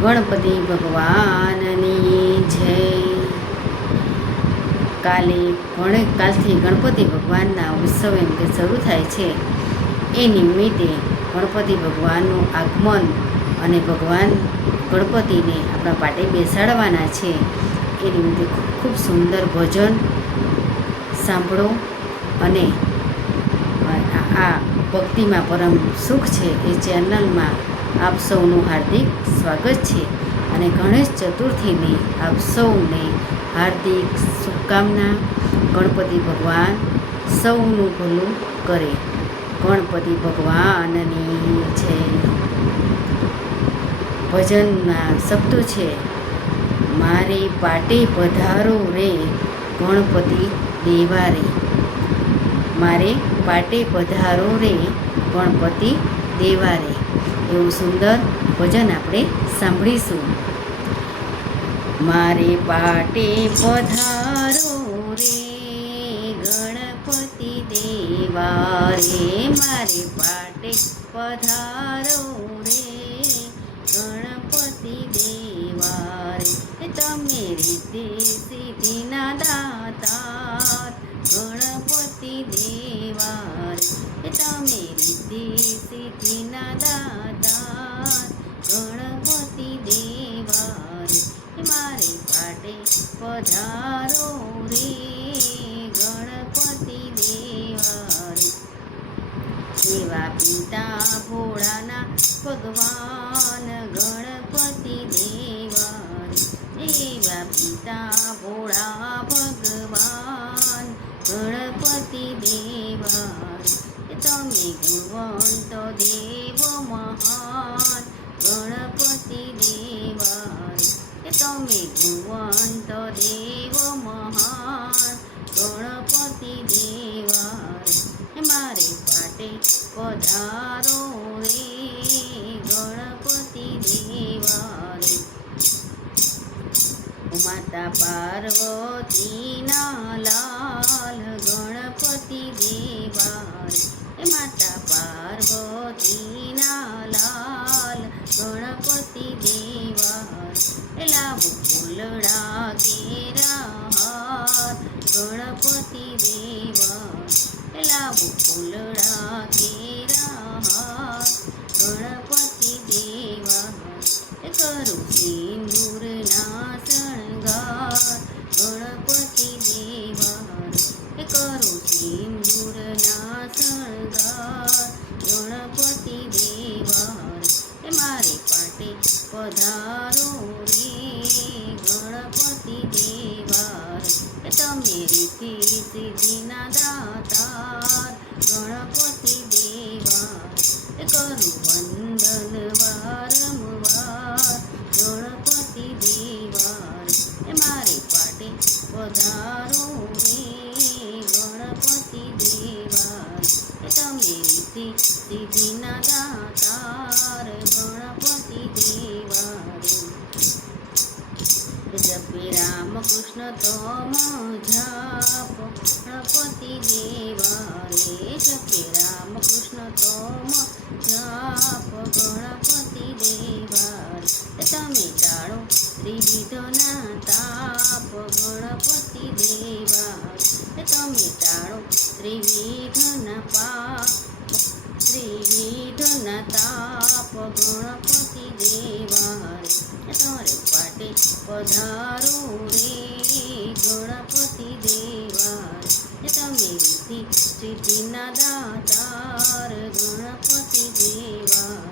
ગણપતિ ભગવાનની જય. કાલે ગણે કાલથી ગણપતિ ભગવાનના ઉત્સવ એમ કે શરૂ થાય છે. એ નિમિત્તે ગણપતિ ભગવાનનું આગમન અને ભગવાન ગણપતિને આપણા પાટે બેસાડવાના છે. એ નિમિત્તે ખૂબ સુંદર ભજન સાંભળો અને આ ભક્તિમાં પરમ સુખ છે એ ચેનલમાં આપ સૌનું હાર્દિક સ્વાગત છે અને ગણેશ ચતુર્થીની આપ સૌને હાર્દિક શુભકામના. ગણપતિ ભગવાન સૌનું ભલું કરે. ગણપતિ ભગવાનની છે ભજનના શબ્દો છે, મારે પાટે પધારો રે ગણપતિ દેવા રે મારે પાટે પધારો રે ગણપતિ દેવા રે એવું સુંદર ભજન આપણે સાંભળીશું. મારે પાટે પધારો રે, ગણપતિ દેવા રે. મારે પાટે પધારો રે, ગણપતિ દેવા રે. તમે રીતે સિદ્ધિના દાતા, ગણપતિ દેવા રે. તમે રીતે સિદ્ધિના દાતા પધારો રે ગણપતિ દેવા પિતા ભોળાના ભગવાન ગણપતિ દેવા પિતા ભોળા ભગવાન ગણપતિ દેવા તમે ગુણવંત દેવ મહાન ગણપતિ દેવા રે તમે ગુણવંત દેવ મહાન ગણપતિ દેવા રે મારે પાટે પધારો રે ગણપતિ દેવા રે માતા પાર્વતીના લાલ ગણપતિ દેવા રે માતા ફૂલડા કેરા હાર ગણપતિ દેવા લાવો ફૂલડા કૃષ્ણ તમ જાપ ગણપતિ દેવા રે જપે રામ કૃષ્ણ તમ જાપ ગણપતિ દેવા તમે ટાળો ત્રિવિધના તાપ. ગણપતિ દેવા તમે ટાળો ત્રિવિધના પાપ. ત્રિવિધના તાપ. ગણપતિ દેવા રે તારે પધારો રે ગણપતિ દેવા તમે રીતિ સિદ્ધિના દાતાર ગણપતિ દેવા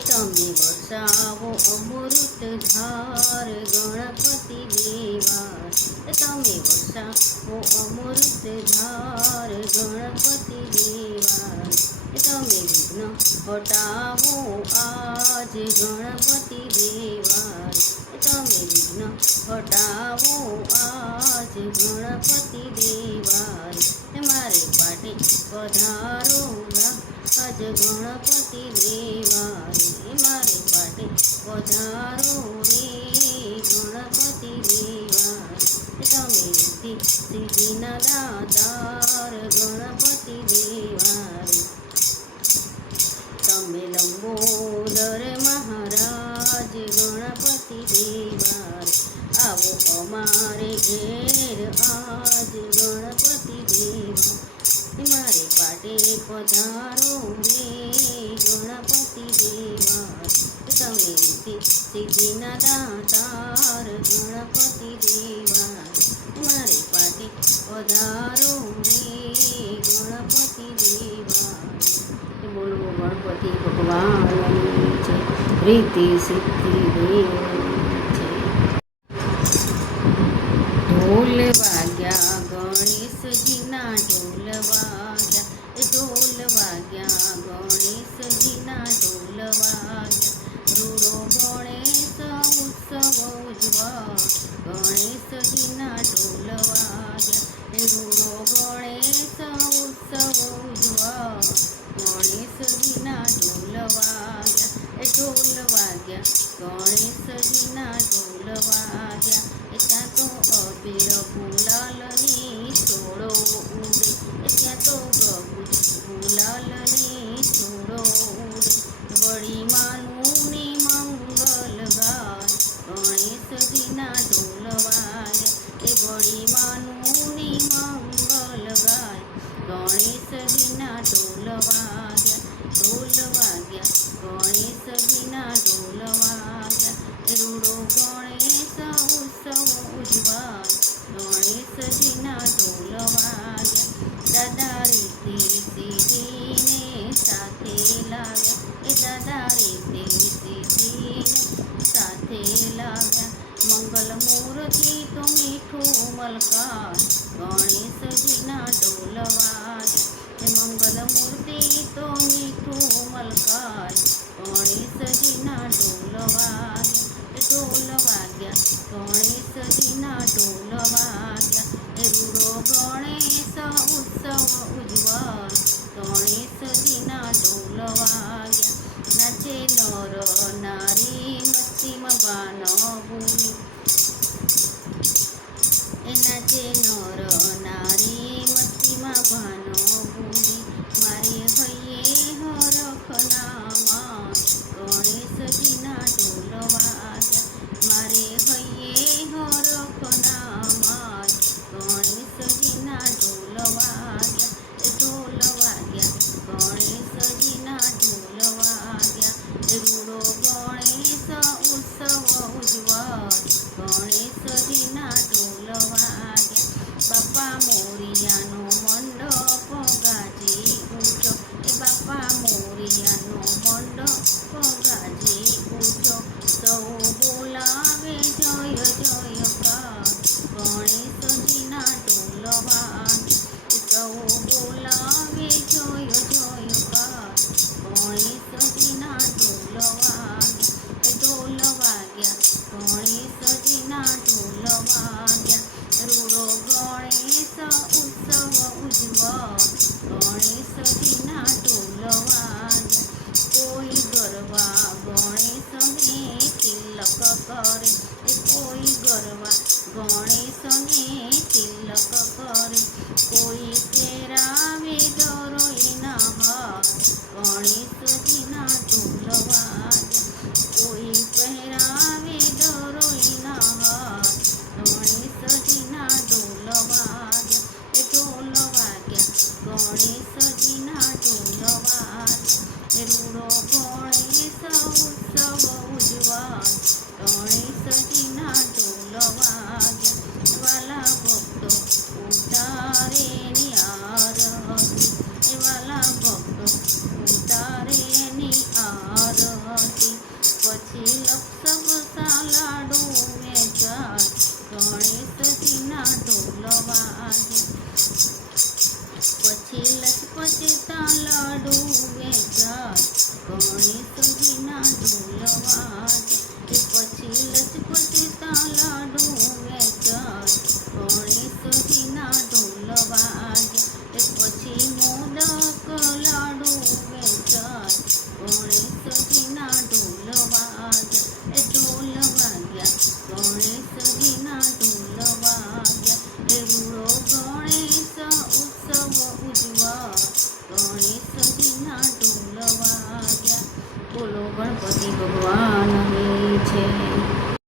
તમે વસાવો અમૃત ધાર ગણપતિ દેવા રે તમે વસાવો અમૃત ધાર ગણપતિ દેવા હટાવો આજ ગણપતિ દેવા તમે વિઘ્ન હટાવો આજ ગણપતિ દેવા મારે પાટે પધારો આજ ગણપતિ દેવા મારે પાટે પધારો રે ગણપતિ દેવા તમે રીતિ સિદ્ધિના દાતાર ગણપતિ દેવા મેલંબોદર મહારાજ રીતિ સિદ્ધિ ઢોલ વાગ્યા ગણેશજીના ઢોલ વાગ્યા ઢોલ વાગ્યા ગણેશજીના ઢોલ વાગ્યા રૂડો ગણેશ ઉત્સવ ઉજવા ગણેશજીના ઢોલ વાગ્યા રૂડો ગણેશ ઉત્સવ વાગ્યા ગણેશજીના ઢોલ વાગ્યા ત્યાં તો અબીર ગુલાલની છોડો নর নারী মচ্ছিম বানর piano. કરે એ કોઈ ગરવા ગણેશને તિલક કરે કોઈ